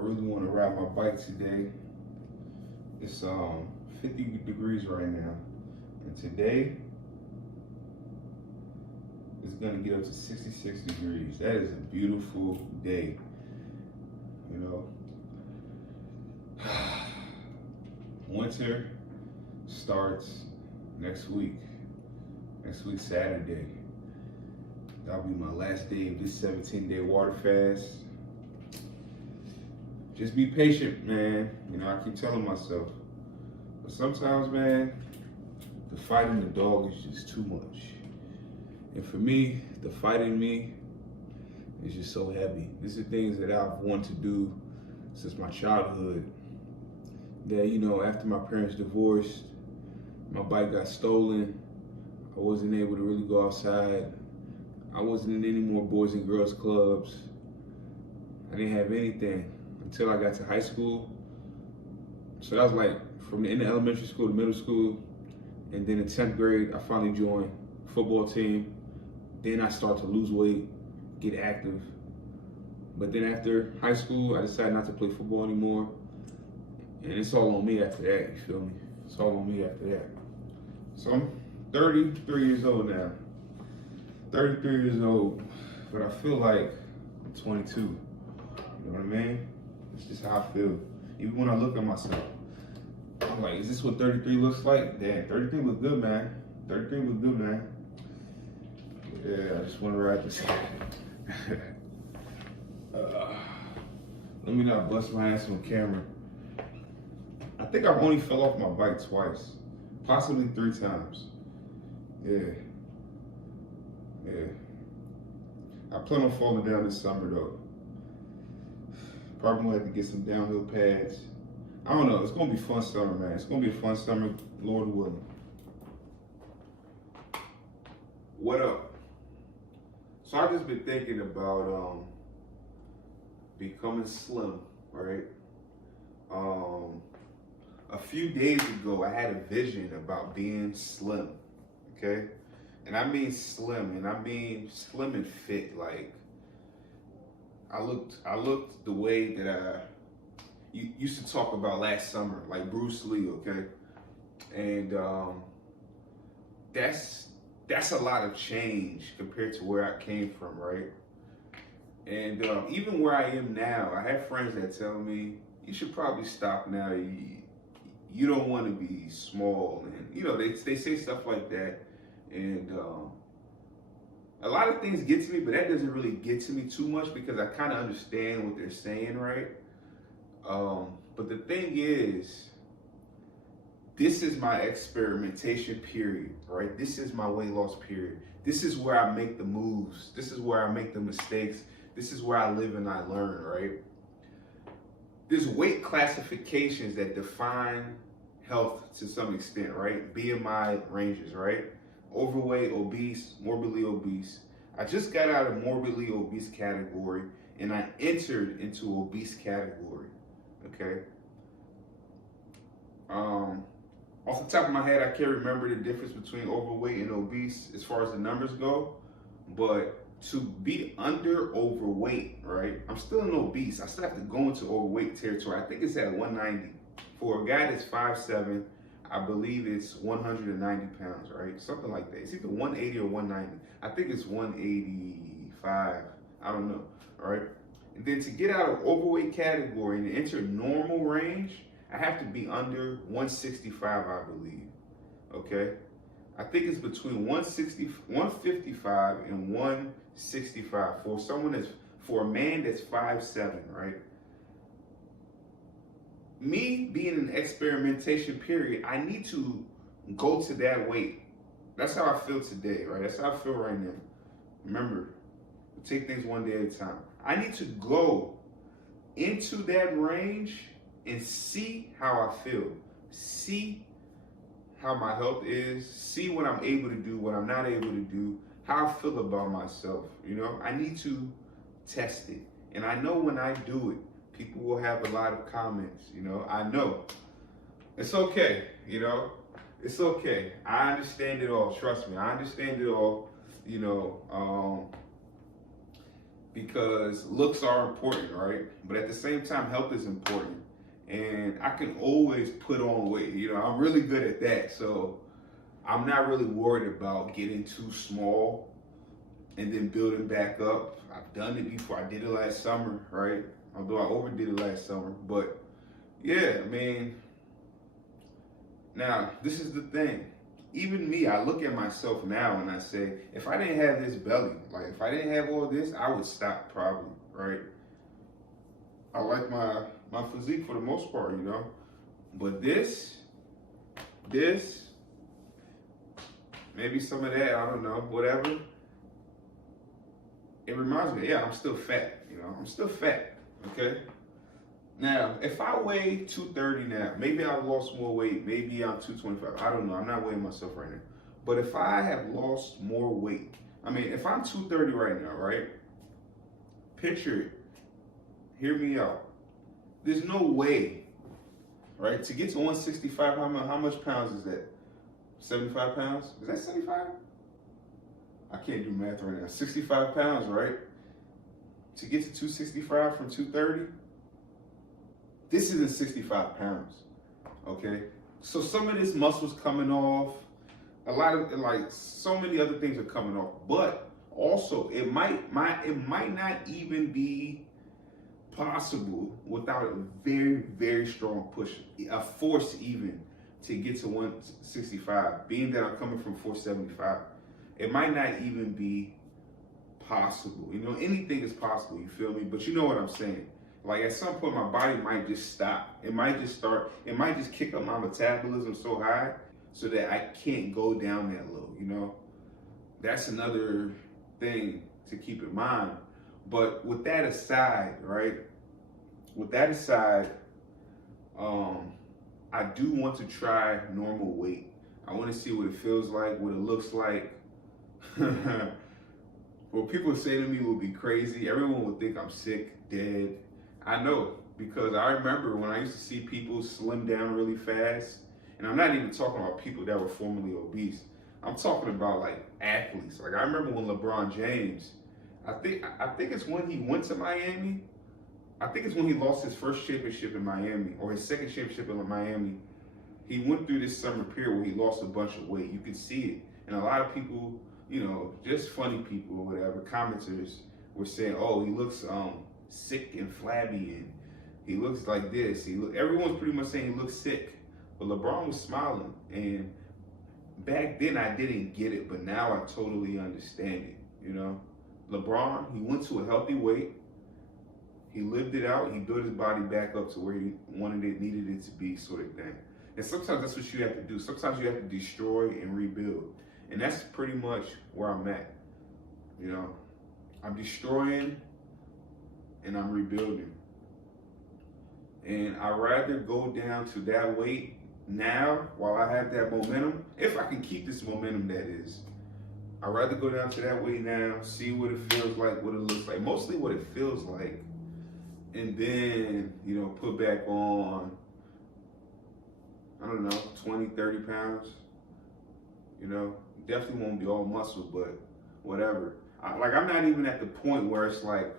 really want to ride my bike today. It's 50 degrees right now, and today it's gonna get up to 66 degrees. That is a beautiful day, you know. Winter starts next week. Next week, Saturday. That'll be my last day of this 17-day water fast. Just be patient, man. You know, I keep telling myself. But sometimes, man, the fight in the dog is just too much. And for me, the fight in me is just so heavy. These are things that I've wanted to do since my childhood. That, you know, after my parents divorced, my bike got stolen. I wasn't able to really go outside. I wasn't in any more boys and girls clubs. I didn't have anything until I got to high school. So that was like from the end of elementary school to middle school. And then in 10th grade, I finally joined football team. Then I started to lose weight, get active. But then after high school, I decided not to play football anymore. And it's all on me after that, you feel me? It's all on me after that. So I'm 33 years old now. 33 years old, but I feel like I'm 22. You know what I mean? It's just how I feel. Even when I look at myself, I'm like, is this what 33 looks like? Damn, 33 look good, man. 33 look good, man. Yeah, I just want to ride this let me not bust my ass on camera. I think I've only fell off my bike twice, possibly 3 times. Yeah. I plan on falling down this summer though. Probably gonna have to get some downhill pads. I don't know, it's gonna be a fun summer, man. It's gonna be a fun summer, Lord willing. What up? So I've just been thinking about becoming slim, right? A few days ago, I had a vision about being slim, okay? And I mean slim, and I mean slim and fit. Like, I looked the way that you used to talk about last summer, like Bruce Lee, okay? And that's a lot of change compared to where I came from, right? And even where I am now, I have friends that tell me, you should probably stop now. You don't want to be small, and you know they say stuff like that. And a lot of things get to me, but that doesn't really get to me too much because I kind of understand what they're saying, right? But the thing is, this is my experimentation period, right? This is my weight loss period. This is where I make the moves. This is where I make the mistakes. This is where I live and I learn, right? There's weight classifications that define health to some extent, right? BMI ranges, right? Overweight, obese, morbidly obese. I just got out of morbidly obese category and I entered into obese category, okay? Off the top of my head, I can't remember the difference between overweight and obese as far as the numbers go, but to be under overweight, right? I'm still in obese. I still have to go into overweight territory. I think it's at 190. For a guy that's 5'7", I believe it's 190 pounds, right? Something like that. It's either 180 or 190. I think it's 185. I don't know, all right? And then to get out of overweight category and enter normal range, I have to be under 165, I believe, okay? I think it's between 155 and 165 for a man that's 5'7", right? Me being in experimentation period, I need to go to that weight. That's how I feel today, right? That's how I feel right now. Remember, take things one day at a time. I need to go into that range and see how I feel. See how my health is. See what I'm able to do, what I'm not able to do, how I feel about myself. You know, I need to test it. And I know when I do it, people will have a lot of comments, you know. I know. It's okay, you know. It's okay. I understand it all. Trust me, I understand it all, you know. because looks are important, right? But at the same time, health is important. And I can always put on weight. You know, I'm really good at that. So I'm not really worried about getting too small and then building back up. I've done it before. I did it last summer, right? Although I overdid it last summer. But yeah, I mean, now this is the thing. Even me, I look at myself now and I say, if I didn't have this belly, like if I didn't have all this, I would stop probably, right? I like my physique for the most part, you know. But this, maybe some of that, I don't know, whatever. It reminds me, yeah, I'm still fat, you know. I'm still fat, okay? Now, if I weigh 230 now, maybe I've lost more weight, maybe I'm 225. I don't know. I'm not weighing myself right now. But if I have lost more weight, I mean, if I'm 230 right now, right? Picture it. Hear me out. There's no way, right? To get to 165, how much pounds is that? 75 pounds? Is that 75? I can't do math right now. 65 pounds, right? To get to 265 from 230? This isn't 65 pounds, okay? So some of this muscle's coming off. A lot of, like, so many other things are coming off. But also, it might not even be possible without a very, very strong push, a force even, to get to 165. Being that I'm coming from 475, it might not even be possible. You know, anything is possible, you feel me? But you know what I'm saying. Like at some point, my body might just stop. It might just kick up my metabolism so high so that I can't go down that low, you know? That's another thing to keep in mind. But with that aside, right? With that aside, I do want to try normal weight. I want to see what it feels like, what it looks like. What people say to me will be crazy. Everyone will think I'm sick, dead. I know, because I remember when I used to see people slim down really fast, and I'm not even talking about people that were formerly obese. I'm talking about like athletes. Like I remember when LeBron James, I think it's when he went to Miami. I think it's when he lost his first championship in Miami, or his second championship in Miami. He went through this summer period where he lost a bunch of weight. You could see it. And a lot of people, you know, just funny people or whatever, commenters were saying, oh, he looks sick and flabby and he looks like this. Everyone's pretty much saying he looks sick. But LeBron was smiling. And back then I didn't get it, but now I totally understand it, you know? LeBron, he went to a healthy weight. He lived it out. He built his body back up to where he wanted it, needed it to be, sort of thing. And sometimes that's what you have to do. Sometimes you have to destroy and rebuild. And that's pretty much where I'm at. You know, I'm destroying and I'm rebuilding. And I'd rather go down to that weight now while I have that momentum, if I can keep this momentum, that is. I'd rather go down to that weight now, see what it feels like, what it looks like, mostly what it feels like, and then, you know, put back on, I don't know, 20, 30 pounds. You know, definitely won't be all muscle, but whatever. I'm not even at the point where it's like,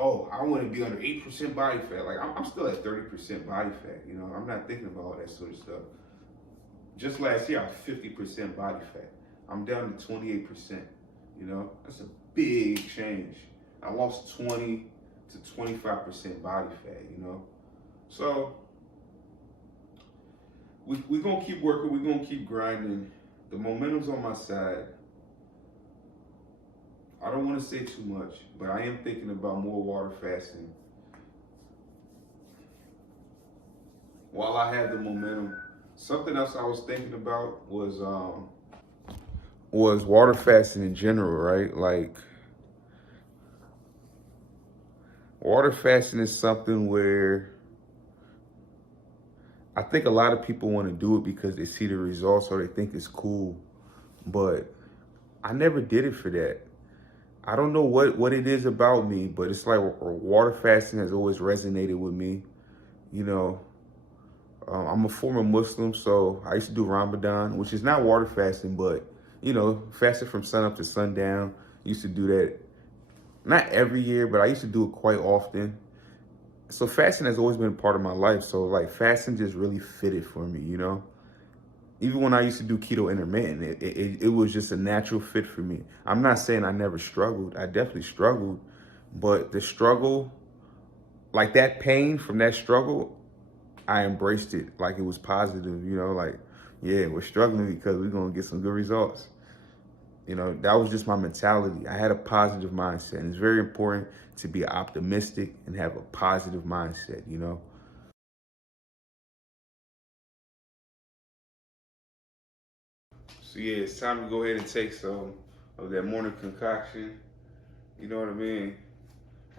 oh, I want to be under 8% body fat. Like, I'm still at 30% body fat, you know? I'm not thinking about all that sort of stuff. Just last year, I was 50% body fat. I'm down to 28%, you know? That's a big change. I lost 20 to 25% body fat, you know? So, we're going to keep working. We're going to keep grinding. The momentum's on my side. I don't want to say too much, but I am thinking about more water fasting while I have the momentum. Something else I was thinking about was water fasting in general, right? Like, water fasting is something where I think a lot of people want to do it because they see the results or they think it's cool, but I never did it for that. I don't know what it is about me, but it's like water fasting has always resonated with me. You know, I'm a former Muslim, so I used to do Ramadan, which is not water fasting, but, you know, fasting from sun up to sundown. Used to do that not every year, but I used to do it quite often. So fasting has always been a part of my life. So like fasting just really fitted for me, you know? Even when I used to do keto intermittent, it was just a natural fit for me. I'm not saying I never struggled. I definitely struggled, but the struggle, like that pain from that struggle, I embraced it like it was positive, you know, like, yeah, we're struggling because we're going to get some good results. You know, that was just my mentality. I had a positive mindset, and it's very important to be optimistic and have a positive mindset, you know. So yeah, it's time to go ahead and take some of that morning concoction. You know what I mean?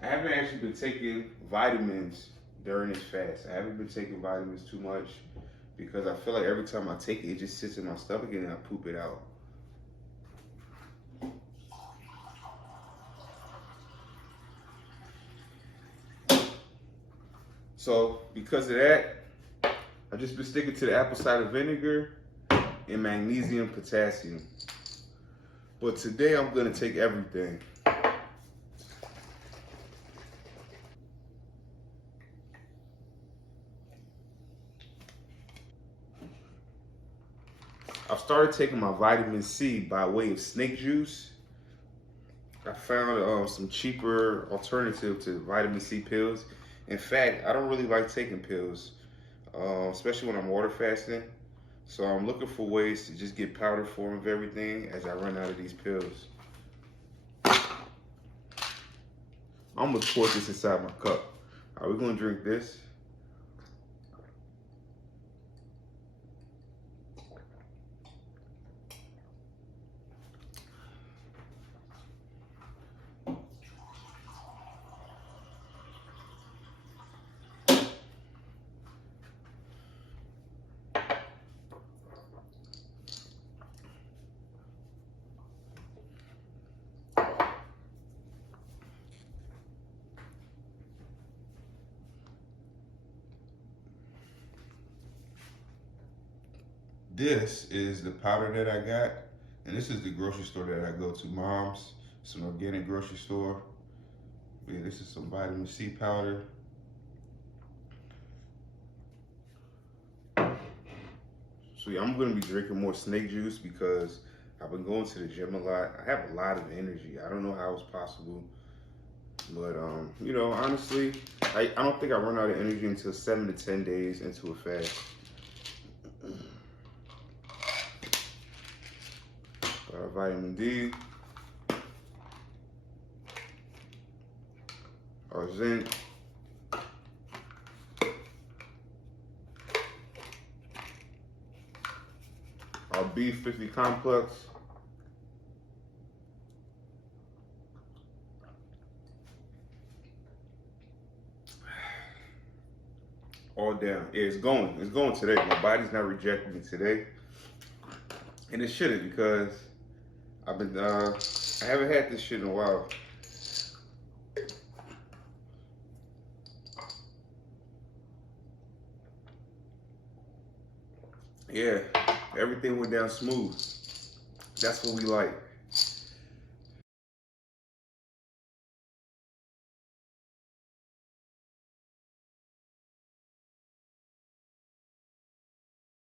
I haven't actually been taking vitamins during this fast. I haven't been taking vitamins too much because I feel like every time I take it, it just sits in my stomach and I poop it out. So because of that, I've just been sticking to the apple cider vinegar and magnesium, potassium. But today I'm gonna take everything. I've started taking my vitamin C by way of snake juice. I found some cheaper alternative to vitamin C pills. In fact, I don't really like taking pills, especially when I'm water fasting. So I'm looking for ways to just get powder form of everything as I run out of these pills. I'm gonna pour this inside my cup. All right, we're gonna drink this. This is the powder that I got, and this is the grocery store that I go to. Mom's, it's an organic grocery store. Yeah, this is some vitamin C powder. So yeah, I'm gonna be drinking more snake juice because I've been going to the gym a lot. I have a lot of energy. I don't know how it's possible, but you know, honestly, I don't think I run out of energy until 7 to 10 days into a fast. Vitamin D, our zinc, our B50 complex. All down. Yeah, it's going. It's going today. My body's not rejecting me today, and it shouldn't because I've been. I haven't had this shit in a while. Yeah, everything went down smooth. That's what we like.